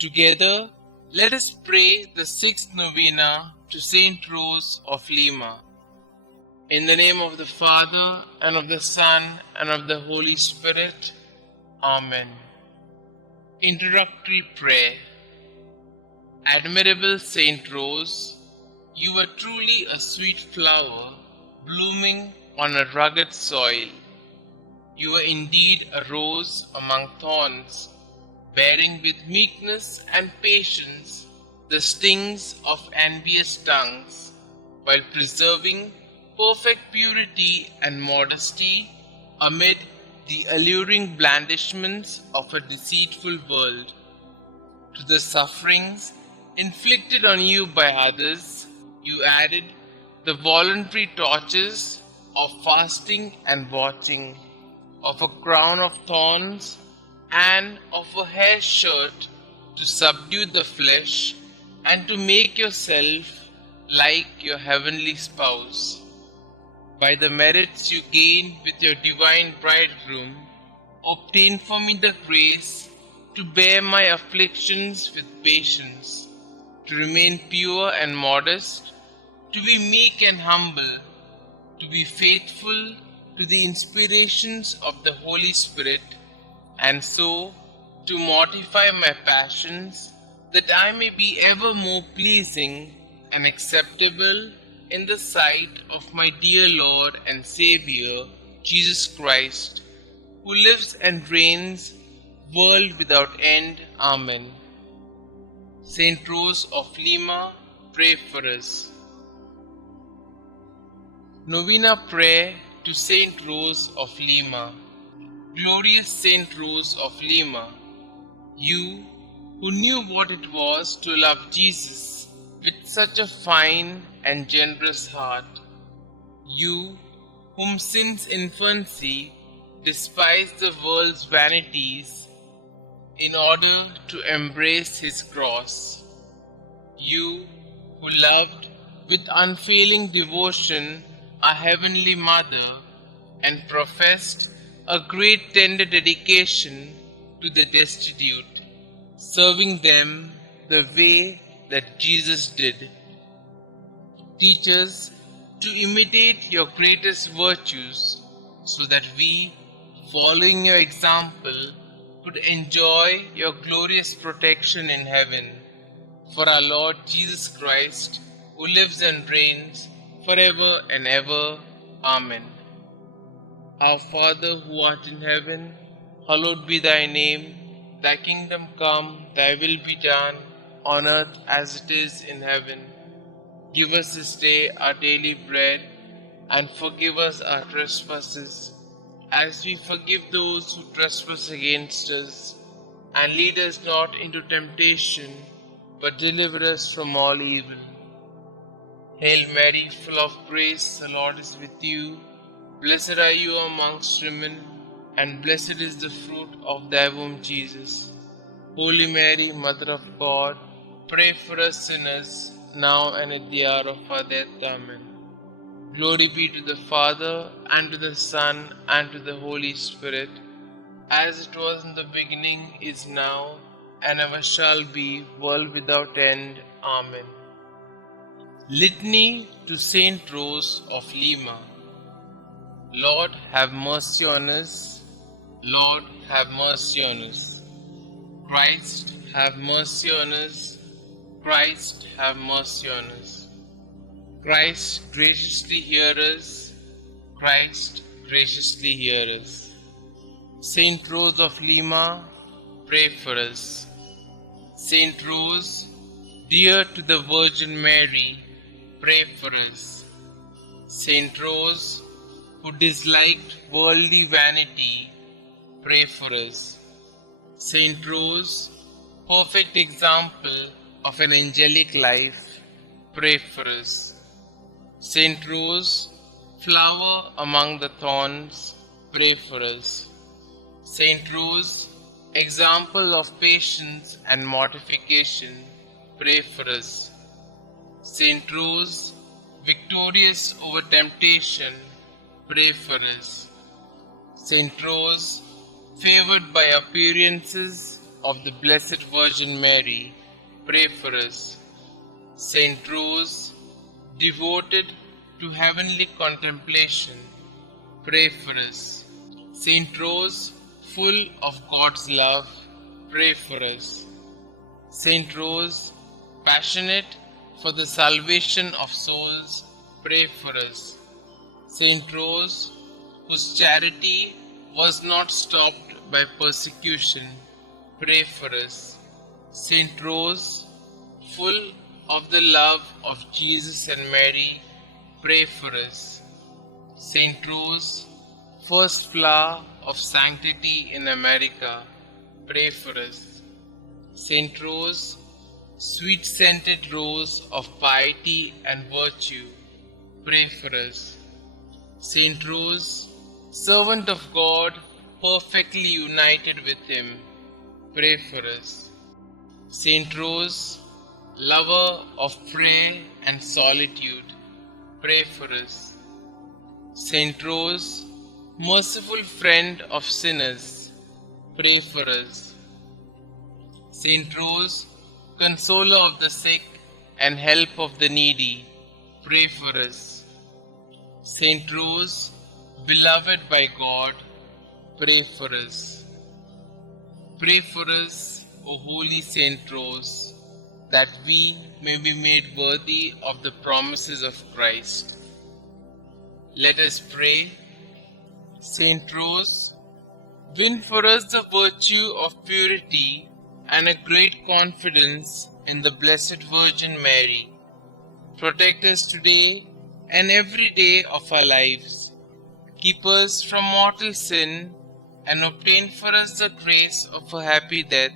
Together, let us pray the sixth novena to St Rose of Lima. In the name of the Father, and of the Son, and of the Holy Spirit. Amen. Introductory Prayer. Admirable St Rose, you were truly a sweet flower, blooming on a rugged soil. You were indeed a rose among thorns, bearing with meekness and patience the stings of envious tongues, while preserving perfect purity and modesty amid the alluring blandishments of a deceitful world. To the sufferings inflicted on you by others, you added the voluntary tortures of fasting and watching, of a crown of thorns and of a hair shirt to subdue the flesh and to make yourself like your heavenly spouse. By the merits you gained with your divine bridegroom, obtain for me the grace to bear my afflictions with patience, to remain pure and modest, to be meek and humble, to be faithful to the inspirations of the Holy Spirit, and so to mortify my passions, that I may be ever more pleasing and acceptable in the sight of my dear Lord and Xavier, Jesus Christ, who lives and reigns, world without end. Amen. St Rose of Lima, pray for us. Novena Prayer to St Rose of Lima. Glorious St Rose of Lima, you who knew what it was to love Jesus with such a fine and generous heart, you whom since infancy despised the world's vanities in order to embrace his cross, you who loved with unfailing devotion our Heavenly Mother and professed a great tender dedication to the destitute, serving them the way that Jesus did. Teach us to imitate your greatest virtues, so that we, following your example, could enjoy your glorious protection in heaven. For our Lord Jesus Christ, who lives and reigns forever and ever. Amen. Our Father who art in heaven, hallowed be thy name. Thy kingdom come, thy will be done, on earth as it is in heaven. Give us this day our daily bread, and forgive us our trespasses, as we forgive those who trespass against us. And lead us not into temptation, but deliver us from all evil. Hail Mary, full of grace, the Lord is with you. Blessed are you amongst women, and blessed is the fruit of thy womb, Jesus. Holy Mary, Mother of God, pray for us sinners, now and at the hour of our death. Amen. Glory be to the Father, and to the Son, and to the Holy Spirit, as it was in the beginning, is now, and ever shall be, world without end. Amen. Litany to St Rose of Lima. Lord, have mercy on us. Lord, have mercy on us. Christ, have mercy on us. Christ, have mercy on us. Christ, graciously hear us. Christ, graciously hear us. St Rose of Lima, pray for us. St Rose, dear to the Virgin Mary, pray for us. St Rose, who disliked worldly vanity, pray for us. St Rose, perfect example of an angelic life, pray for us. St Rose, flower among the thorns, pray for us. St Rose, example of patience and mortification, pray for us. St Rose, victorious over temptation, pray for us. St Rose, favored by appearances, of the Blessed Virgin Mary, pray for us. St Rose, devoted to heavenly contemplation, pray for us. St Rose, full of God's love, pray for us. St Rose, passionate for the salvation of souls, pray for us. St Rose, whose charity was not stopped by persecution, pray for us. St Rose, full of the love of Jesus and Mary, pray for us. St Rose, first flower of sanctity in America, pray for us. St Rose, sweet-scented rose of piety and virtue, pray for us. St Rose, servant of God, perfectly united with Him, pray for us. St Rose, lover of prayer and solitude, pray for us. St Rose, merciful friend of sinners, pray for us. St Rose, consoler of the sick and help of the needy, pray for us. St Rose, beloved by God, pray for us. Pray for us, O Holy St Rose, that we may be made worthy of the promises of Christ. Let us pray. St Rose, win for us the virtue of purity and a great confidence in the Blessed Virgin Mary. Protect us today and every day of our lives. Keep us from mortal sin and obtain for us the grace of a happy death.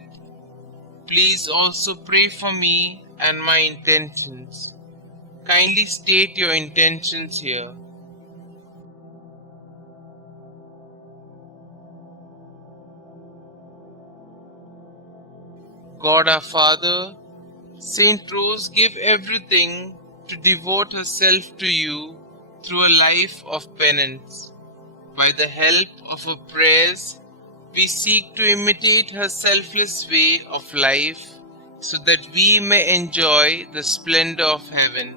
Please also pray for me and my intentions. Kindly state your intentions here. God our Father, St Rose gave everything to devote herself to you through a life of penance. By the help of her prayers, we seek to imitate her selfless way of life so that we may enjoy the splendor of heaven.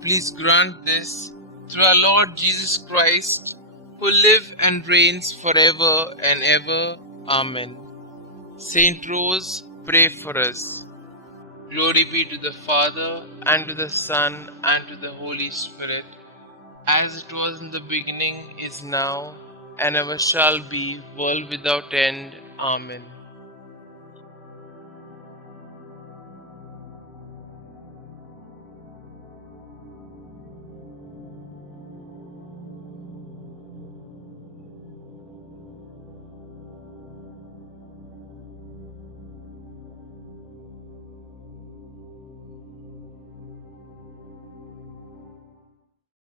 Please grant this through our Lord Jesus Christ, who lives and reigns forever and ever. Amen. Saint Rose, pray for us. Glory be to the Father, and to the Son, and to the Holy Spirit, as it was in the beginning, is now, and ever shall be, world without end. Amen.